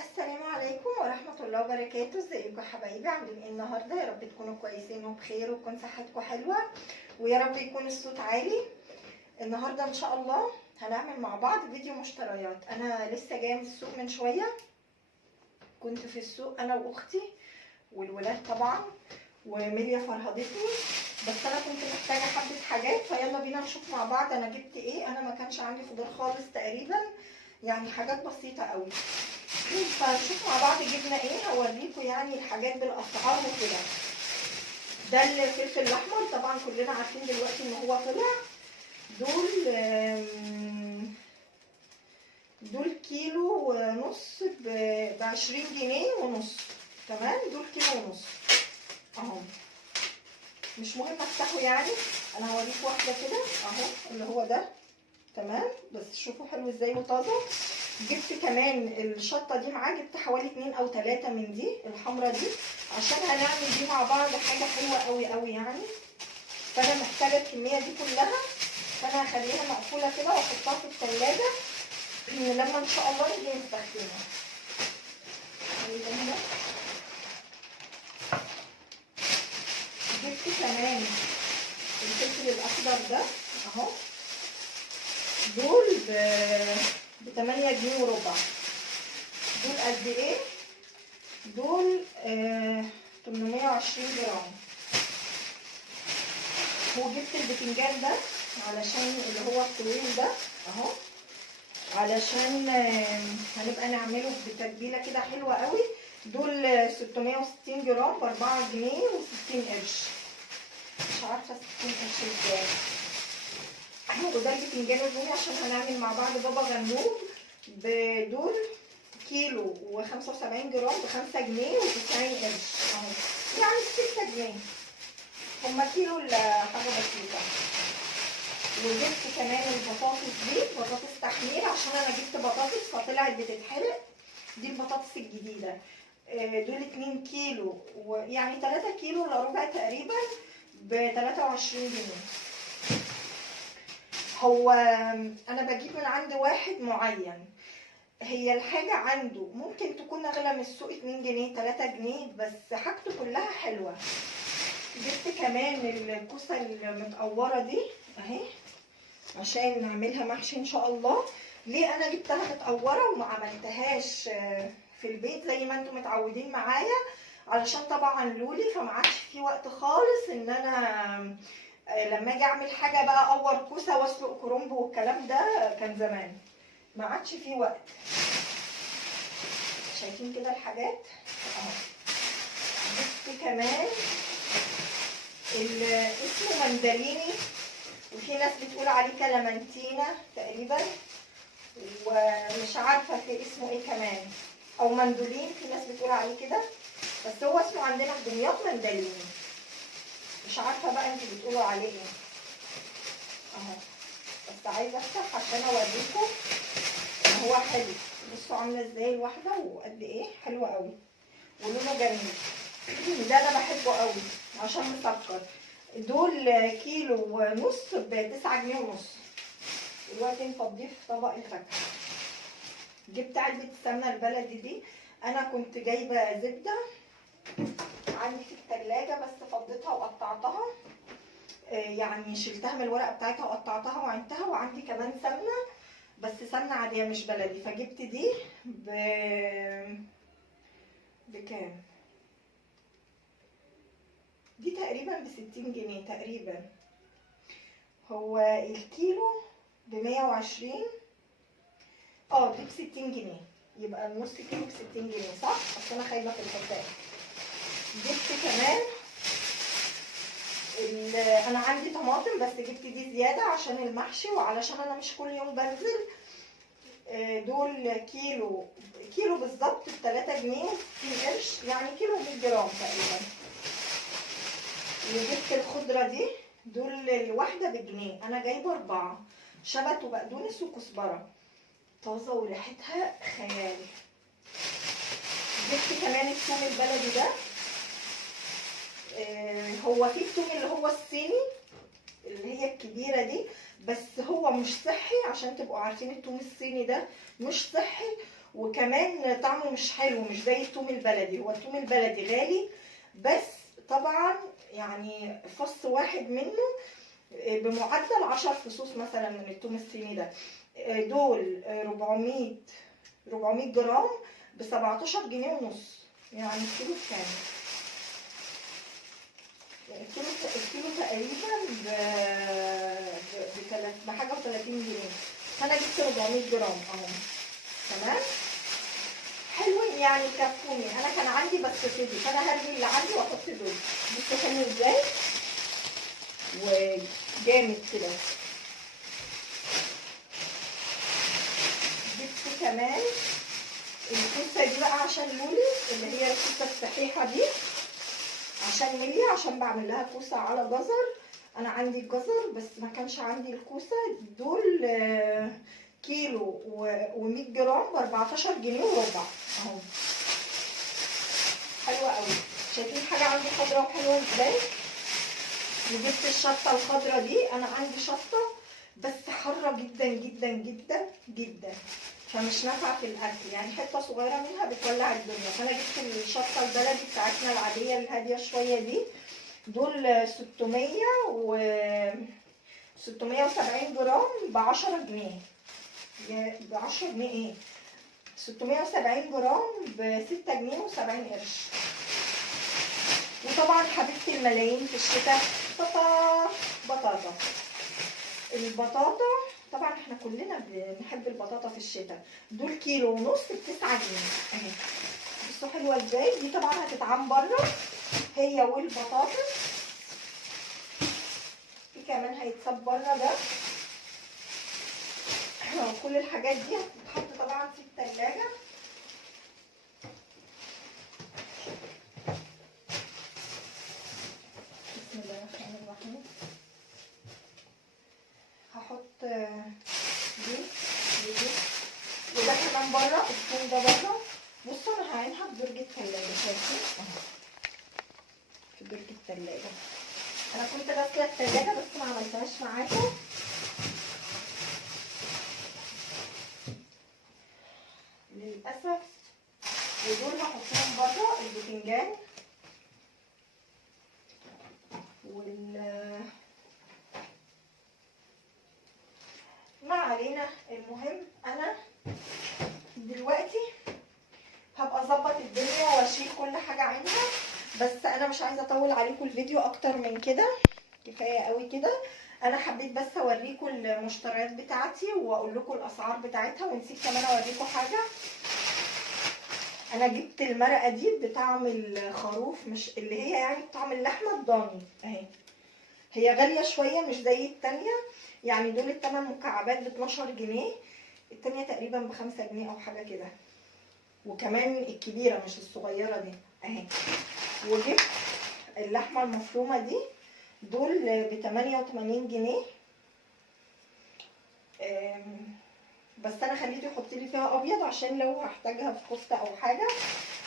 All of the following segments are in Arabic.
السلام عليكم ورحمة الله وبركاته. ازيكم يا حبايبي؟ عاملين ايه النهارده؟ يا رب تكونوا كويسين وبخير وتكون صحتكم حلوة، ويا رب يكون الصوت عالي. النهارده ان شاء الله هنعمل مع بعض فيديو مشتريات. انا لسه جايه من السوق من شويه، كنت في السوق انا واختي والولاد طبعا، وميليا فرهضتني، بس انا كنت محتاجه حبه حاجات، فيلا بينا نشوف مع بعض انا جبت ايه. انا ما كانش عندي خضار خالص تقريبا، يعني حاجات بسيطه قوي. فنشوف مع بعض جبنا ايه، هوريكم يعني الحاجات بالاسعار وكده. ده الفلفل الاحمر، طبعا كلنا عارفين دلوقتي ان هو طلع. دول كيلو ونص ب20 جنيه ونص. تمام، دول كيلو ونص اهو، مش مهم افتحه يعني. انا هوريكم واحده كده اهو اللي هو ده. تمام، بس شوفوا حلو ازاي وطازه. جبت كمان الشطه دي معاه، جبت حوالي 2 أو 3 من دي الحمرا دي، عشان هنعمل دي مع بعض حاجه حلوه قوي قوي يعني. فانا محتاجه الكميه دي كلها، فانا هخليها مقفوله كده واحطها في الثلاجه لما ان شاء الله نيجي نستخدمها. جبت كمان الفلفل الاخضر ده اهو، دول ب 8 جنيه وربع. دول قد ايه؟ دول 820 جرام. وجبت البتنجان ده علشان اللي هو الطويل ده اهو، علشان هنبقى نعمله بتتبيله كده حلوه قوي. دول 660 جرام ب 4 جنيه و60 قرش. مش عارفه 60 قرش ازاي. وده البتنجان الرومي عشان هنعمل مع بعض بابا غنوج. بدول كيلو و75 جرام ب5 جنيه و90 قرش اهو، يعني 6 جنيه. هما كيلو حاجه بسيطه. وجبت كمان البطاطس دي، بطاطس تحمير، عشان انا جبت بطاطس فطلعت بتتحرق. دي البطاطس الجديده. دول 2 كيلو ويعني 3 كيلو الا ربع تقريبا ب 23 جنيه. هو انا بجيب من عند واحد معين، هي الحاجة عنده ممكن تكون اغلى من السوق 2 جنيه 3 جنيه، بس حاجته كلها حلوة. جبت كمان الكوسة المتقورة دي اهي، عشان نعملها محشي ان شاء الله. ليه انا جبتها متقورة وما عملتهاش في البيت زي ما انتم متعودين معايا؟ علشان طبعا لولي، فما عادش في وقت خالص ان انا لما اجي اعمل حاجه بقى اقور كوسه واسلق كرنب والكلام ده، كان زمان ما عادش في وقت. شايفين كده الحاجات اهو. جبت كمان اسمه مندليني، وفي ناس بتقول عليه كلامنتينا تقريبا، ومش عارفه في اسمه ايه كمان، او مندولين في ناس بتقول عليه كده، بس هو اسمه عندنا في دمياط مندليني. مش عارفه بقى انتوا بتقولوا عليه ايه اهو. بس عايزه افتح عشان اوريكم ان هو حلو. بصوا عامله ازاي الواحده وقد ايه حلوه قوي ولونه جميل. ده انا بحبه قوي عشان مسكر. دول كيلو ونص ب9 جنيه ونص. دلوقتي نفضيه في طبق الفاكهه. جبت علبه السمنه البلدي دي، انا كنت جايبه زبده عندي في التلاجة بس فضيتها وقطعتها، يعني شلتها من الورقه بتاعتها وقطعتها وعينتها. وعندي كمان سمنه، بس سمنه عاديه مش بلدي، فجبت دي بكام؟ دي تقريبا ب60 جنيه تقريبا. هو الكيلو ب120، دي ب60 جنيه، يبقى النص كيلو ب60 جنيه صح؟ بس انا خايبه في الحساب. جبت كمان انا عندي طماطم بس جبت دي زياده عشان المحشي وعلشان انا مش كل يوم بنزل. دول كيلو بالظبط ب3 جنيه و60 قرش، يعني كيلو 100 جرام تقريبا. وجبت الخضره دي، دول الواحده بجنيه، انا جايبه 4، شبت وبقدونس وكزبره، طازه وريحتها خيال. جبت كمان الثوم البلدي ده. هو في الثوم اللي هو الصيني اللي هي الكبيره دي، بس هو مش صحي، عشان تبقوا عارفين الثوم الصيني ده مش صحي وكمان طعمه مش حلو، مش زي التوم البلدي. هو التوم البلدي غالي، بس طبعا يعني فص واحد منه بمعدل 10 فصوص مثلا من التوم الصيني ده. دول 400 جرام ب 17 جنيه ونص. يعني الكيلو بكام؟ الكيلو تقريبا بحاجه و30 جنيه. فانا جبت 400 جرام اهو. تمام، حلوين يعني كفوني. انا كان عندي بس كده، فانا هرمي اللي عندي واحط دول. بصوا حلو ازاي وجامد كده. جبت كمان الكوسه دي بقى عشان لولي، اللي هي الكوسه الصحيحه دي، عشان ملي، عشان بعمل لها كوسه على جزر. انا عندي الجزر بس ما كانش عندي الكوسه. دول كيلو و100 جرام ب 14 جنيه وربع اهو. حلوه قوي. شايفين حاجه عندي خضراء وحلوه ازاي؟ وجبت الشطه الخضراء دي. انا عندي شطه بس حاره جدا جدا جدا جدا، فمش نافعه في الاكل، يعني حته صغيره منها بتولع الدنيا. فانا جبت الشطه البلدي بتاعتنا العاديه الهاديه شويه دي. دول 670 جرام ب 10 جنيه. ب 10 جنيه ايه؟ 670 جرام ب 6 جنيه و70 قرش. وطبعا حبيبتي الملايين في الشتاء بطاطا. البطاطا طبعا احنا كلنا بنحب البطاطا في الشتاء. دول كيلو ونص ب 9 جنيه اهي. بصوا حلوه ازاي. دي طبعا هتتعمل بره هي والبطاطس. في كمان هيتصب بره ده. كل الحاجات دي هتتحط طبعا في التلاجة. بسم الله الرحمن الرحيم. هحط دي ودي وده كمان بره. الثوم ده بره. بصوا انا هعينها في درج التلاجة. شايفين اهو في درج التلاجة. انا كنت غاسله التلاجة بس ما عملتهاش معاكم. للاسف. ودول هحطهم بره. الباذنجان ما علينا. المهم انا دلوقتي هبقى اظبط الدنيا واشيل كل حاجه عنها، بس انا مش عايزه اطول عليكم الفيديو اكتر من كده. كفايه قوي كده. انا حبيت بس اوريكم المشتريات بتاعتي واقول لكم الاسعار بتاعتها. ونسيت كمان اوريكم حاجه. انا جبت المرقه دي بطعم الخروف، مش اللي هي يعني بطعم اللحمه الضاني اهي. هي غاليه شويه مش زي التانيه، يعني دول التمن مكعبات ب 12 جنيه، التانيه تقريبا ب 5 جنيه او حاجه كده. وكمان الكبيره مش الصغيره دي اهي. وجبت اللحمه المفرومه دي. دول ب 88 جنيه. بس انا خليته يحط لي فيها ابيض عشان لو هحتاجها في كفته او حاجه.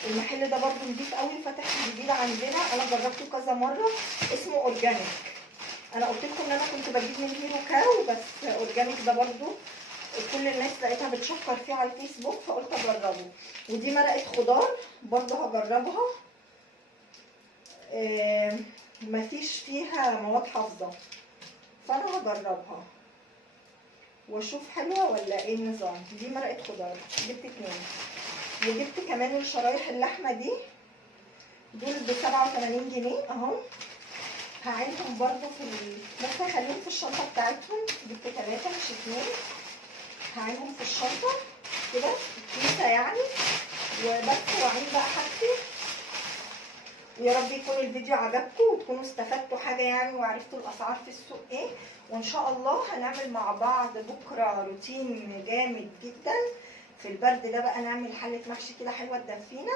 المحل ده برده نضيف قوي، فاتح جديد عندنا. انا جربته كذا مره. اسمه اورجانيك. انا قلت لكم ان انا كنت بجيب من هيرو كاو، بس اورجانيك ده برده كل الناس لقيتها بتشكر فيه على الفيسبوك، فقلت اجربه. ودي مرقه خضار برده هجربها. مفيش فيها مواد حافظه، فانا هجربها واشوف حلوه ولا ايه النظام. دي مرقه خضار. جبت 2. وجبت كمان الشرايح اللحمه دي. دول ب 87 جنيه اهو. هعينهم برضو ممكن اخليهم في الشنطه بتاعتهم. جبت 3 مش 2. هعينهم في الشنطه كده الكيسه يعني وبس. واعين بقى حاجتي. ويا رب يكون الفيديو عجبكم وتكونوا استفدتوا حاجه يعني، وعرفتوا الاسعار في السوق ايه. وان شاء الله هنعمل مع بعض بكره روتين جامد جدا. في البرد ده بقى نعمل حله محشي كده حلوه تدفينا.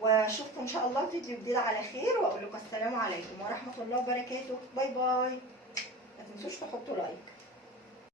واشوفكم ان شاء الله فيديو جديد على خير، واقول لكم السلام عليكم ورحمه الله وبركاته. باي باي. ما تنسوش تحطوا لايك.